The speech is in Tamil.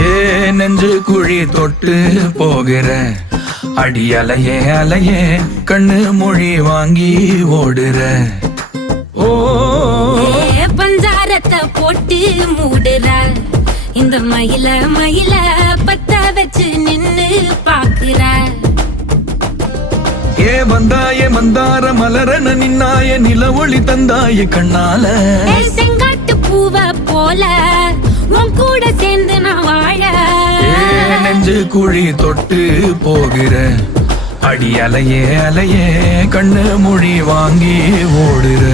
ஏ நெஞ்சு குழி தொட்டு போகிற அடி அலையே அலையே கண்ணு மொழி வாங்கி ஓடுற. ஓ பஞ்சாரத்தை போட்டு மூடுற இந்த மயில மயில பத்த வச்சு நின்னு பாக்குற. ஏ வந்தாய மந்தார மலரன நின்னாய நில ஒளி தந்தாய கண்ணால. செங்காட்டு பூவ போல உன் கூட சேர்ந்து நான் வாழ. நெஞ்சு குழி தொட்டு போகிற அடி அலையே அலையே கண்ணு மொழி வாங்கி ஓடுற.